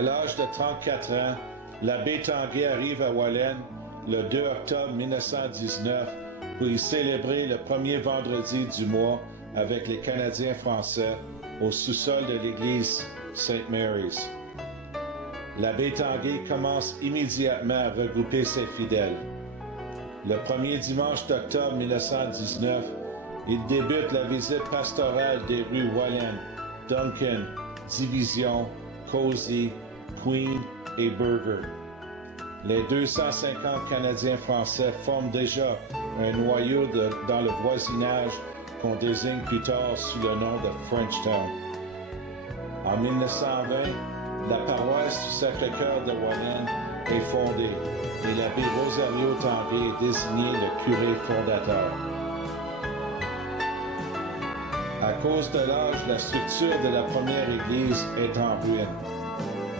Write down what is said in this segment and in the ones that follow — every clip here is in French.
À l'âge de 34 ans, l'abbé Tanguay arrive à Wallin le 2 octobre 1919 pour y célébrer le premier vendredi du mois avec les Canadiens français au sous-sol de l'église St. Mary's. L'abbé Tanguay commence immédiatement à regrouper ses fidèles. Le premier dimanche d'octobre 1919, il débute la visite pastorale des rues Wallin, Duncan, Division, Causey, Queen et Burger. Les 250 Canadiens français forment déjà un noyau dans le voisinage qu'on désigne plus tard sous le nom de Frenchtown. En 1920, la paroisse du Sacré-Cœur de Wallin est fondée et l'abbé Rosario Tanguay est désigné le curé fondateur. À cause de l'âge, la structure de la première église est en ruine.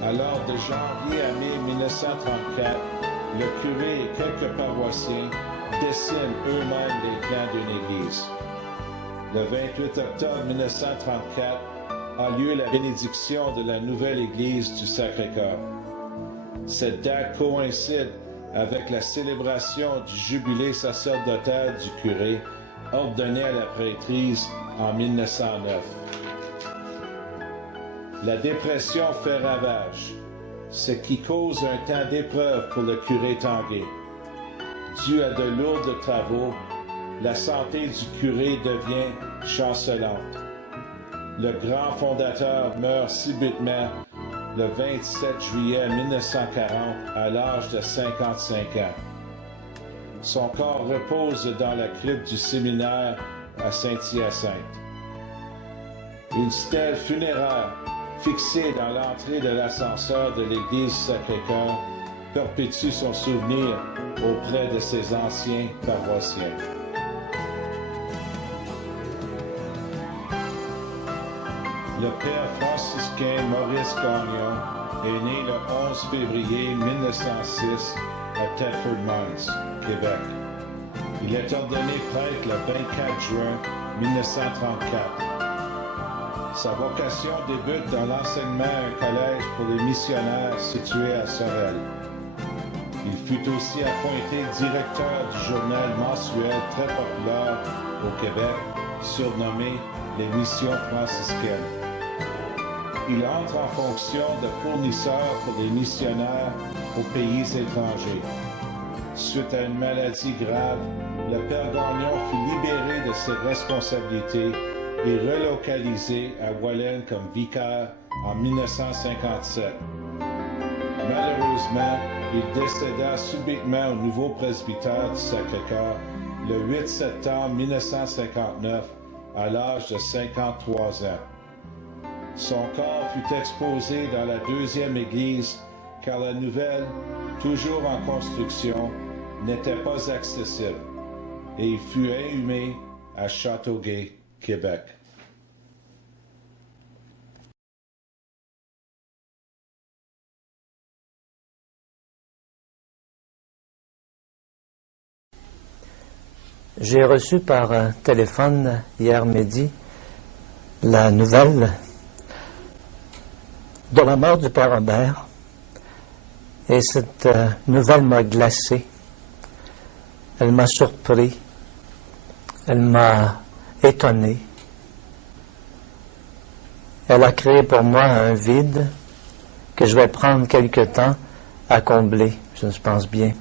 Alors, de janvier à mai 1934, le curé et quelques paroissiens dessinent eux-mêmes les plans d'une église. Le 28 octobre 1934 a lieu la bénédiction de la nouvelle église du Sacré-Cœur. Cette date coïncide avec la célébration du jubilé sacerdotal du curé ordonné à la prêtrise en 1909. La dépression fait ravage, ce qui cause un temps d'épreuve pour le curé Tanguay. Dû à de lourds travaux, la santé du curé devient chancelante. Le grand fondateur meurt subitement le 27 juillet 1940 à l'âge de 55 ans. Son corps repose dans la crypte du séminaire à Saint-Hyacinthe. Une stèle funéraire fixée dans l'entrée de l'ascenseur de l'église Sacré-Cœur perpétue son souvenir auprès de ses anciens paroissiens. Le père franciscain Maurice Gagnon est né le 11 février 1906 à Thetford Mines, Québec. Il est ordonné prêtre le 24 juin 1934. Sa vocation débute dans l'enseignement à un collège pour les missionnaires situé à Sorel. Il fut aussi appointé directeur du journal mensuel très populaire au Québec, surnommé Les Missions franciscaines. Il entre en fonction de fournisseur pour les missionnaires aux pays étrangers. Suite à une maladie grave, le père Gagnon fut libéré de ses responsabilités et relocalisé à Wallin comme vicaire en 1957. Malheureusement, il décéda subitement au nouveau presbytère du Sacré-Cœur le 8 septembre 1959 à l'âge de 53 ans. Son corps fut exposé dans la deuxième église car la nouvelle, toujours en construction, n'était pas accessible et il fut inhumé à Châteauguay, Québec. J'ai reçu par téléphone hier midi la nouvelle de la mort du père Robert et cette nouvelle m'a glacé. Elle m'a surpris, elle m'a étonné. Elle a créé pour moi un vide que je vais prendre quelque temps à combler, je pense bien.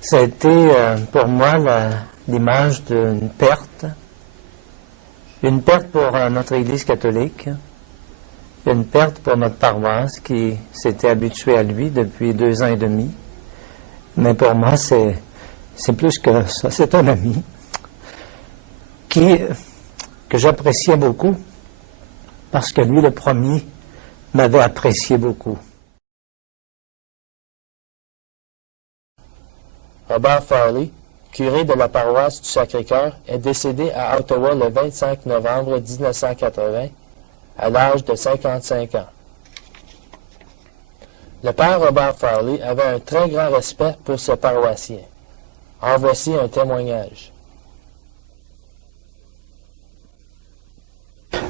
Ça a été pour moi l'image d'une perte pour notre Église catholique, une perte pour notre paroisse qui s'était habituée à lui depuis 2 ans et demi. Mais pour moi, c'est plus que ça. C'est un ami que j'appréciais beaucoup parce que lui, le premier, m'avait apprécié beaucoup. Robert Farley, curé de la paroisse du Sacré-Cœur, est décédé à Ottawa le 25 novembre 1980, à l'âge de 55 ans. Le père Robert Farley avait un très grand respect pour ses paroissiens. En voici un témoignage.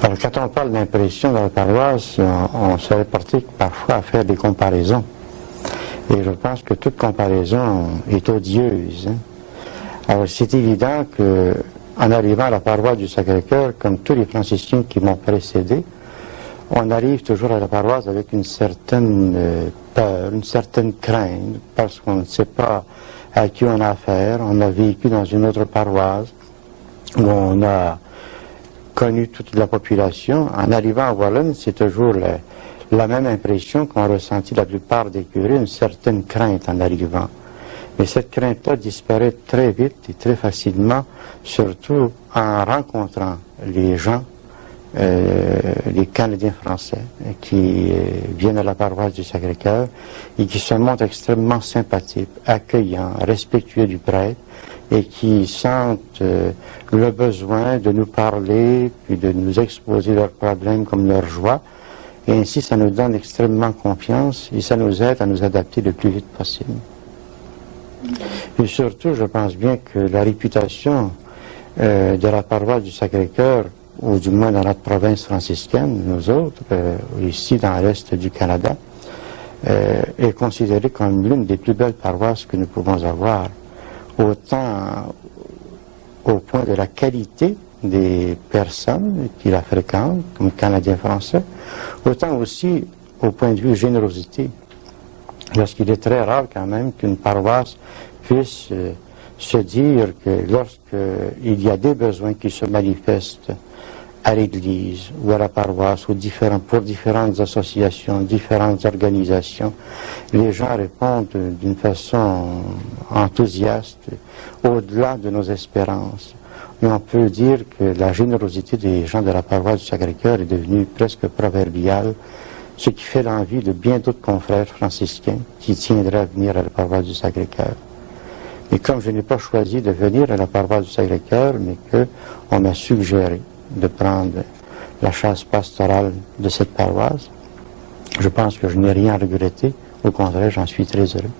Alors, quand on parle d'impression dans la paroisse, on se répartit parfois à faire des comparaisons. Et je pense que toute comparaison est odieuse. Hein. Alors, c'est évident qu'en arrivant à la paroisse du Sacré-Cœur, comme tous les franciscains qui m'ont précédé, on arrive toujours à la paroisse avec une certaine peur, une certaine crainte, parce qu'on ne sait pas à qui on a affaire. On a vécu dans une autre paroisse où on a connu toute la population. En arrivant à Wallonne, c'est toujours la même impression qu'ont ressenti la plupart des curés, une certaine crainte en arrivant. Mais cette crainte-là disparaît très vite et très facilement, surtout en rencontrant les gens, les Canadiens français qui viennent à la paroisse du Sacré-Cœur et qui se montrent extrêmement sympathiques, accueillants, respectueux du prêtre et qui sentent le besoin de nous parler puis de nous exposer leurs problèmes comme leurs joies. Et ainsi, ça nous donne extrêmement confiance et ça nous aide à nous adapter le plus vite possible. Et surtout, je pense bien que la réputation de la paroisse du Sacré-Cœur, ou du moins dans notre province franciscaine, nous autres, ici dans l'Est du Canada, est considérée comme l'une des plus belles paroisses que nous pouvons avoir, autant au point de la qualité des personnes qui la fréquentent, comme Canadiens français, autant aussi au point de vue générosité. Parce qu'il est très rare quand même qu'une paroisse puisse se dire que lorsqu'il y a des besoins qui se manifestent à l'église ou à la paroisse ou pour différentes associations, différentes organisations, les gens répondent d'une façon enthousiaste, au-delà de nos espérances. Et on peut dire que la générosité des gens de la paroisse du Sacré-Cœur est devenue presque proverbiale, ce qui fait l'envie de bien d'autres confrères franciscains qui tiendraient à venir à la paroisse du Sacré-Cœur. Et comme je n'ai pas choisi de venir à la paroisse du Sacré-Cœur, mais qu'on m'a suggéré de prendre la chasse pastorale de cette paroisse, je pense que je n'ai rien à regretter. Au contraire, j'en suis très heureux.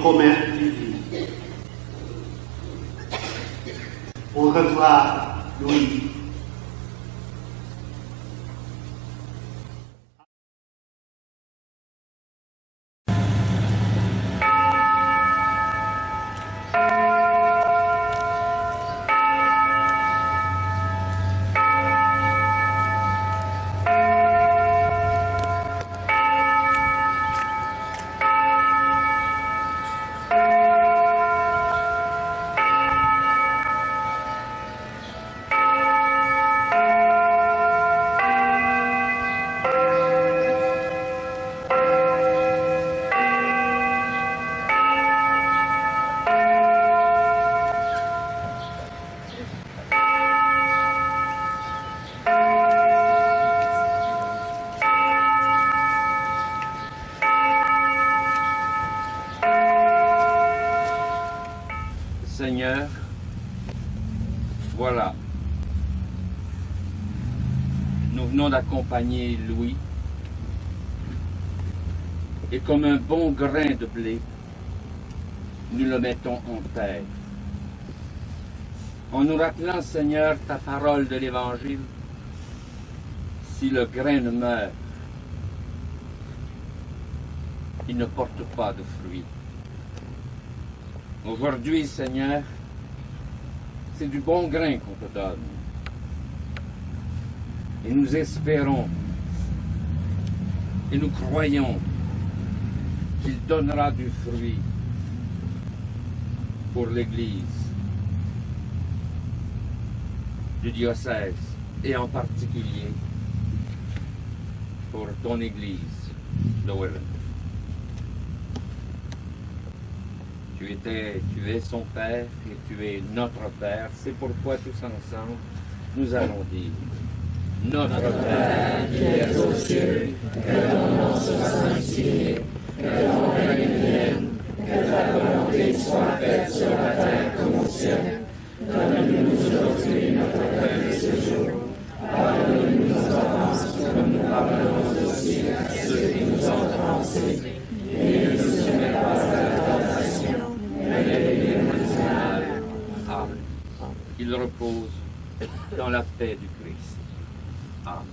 promesses divines. Au revoir, Louis. Seigneur, voilà, nous venons d'accompagner Louis et comme un bon grain de blé, nous le mettons en terre. En nous rappelant, Seigneur, ta parole de l'Évangile, si le grain ne meurt, il ne porte pas de fruits. Aujourd'hui, Seigneur, c'est du bon grain qu'on te donne. Et nous espérons et nous croyons qu'il donnera du fruit pour l'Église du diocèse et en particulier pour ton Église de Welland. Tu es son Père et tu es notre Père. C'est pourquoi tous ensemble, nous allons dire Notre Père qui es aux cieux, que ton nom soit sanctifié, que ton règne vienne, que ta volonté soit faite sur la terre comme au ciel. Donne-nous aujourd'hui notre pain de ce jour. Pardonne-nous nos offenses comme nous pardonnons aussi à ceux qui nous ont offensés. Et ne nous soumets pas à la tentation, mais délivre-nous du mal. Amen. Qu'il repose dans la paix du Christ. Amen.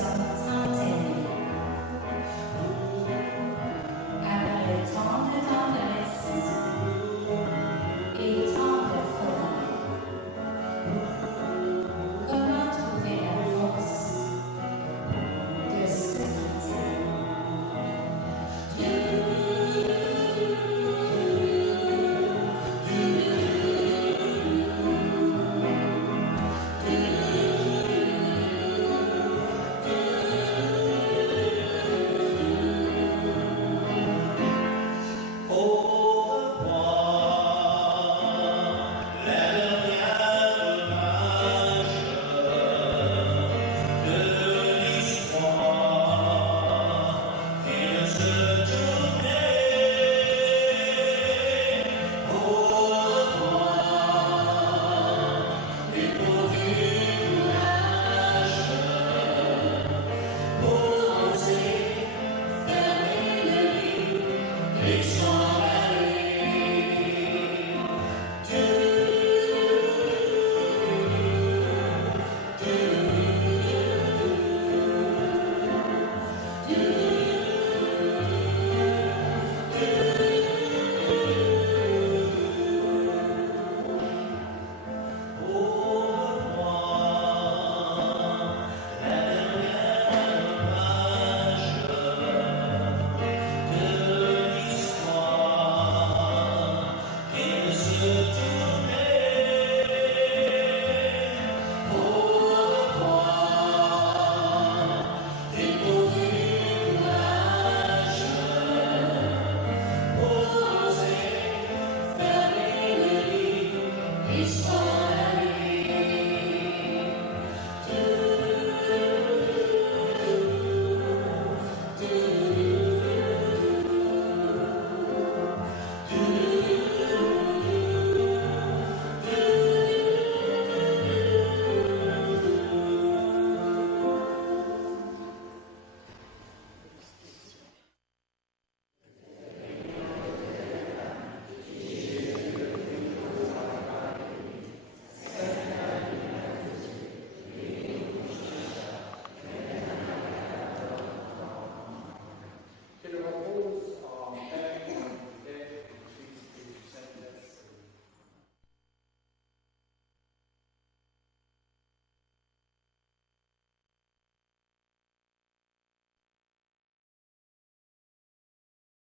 Saint,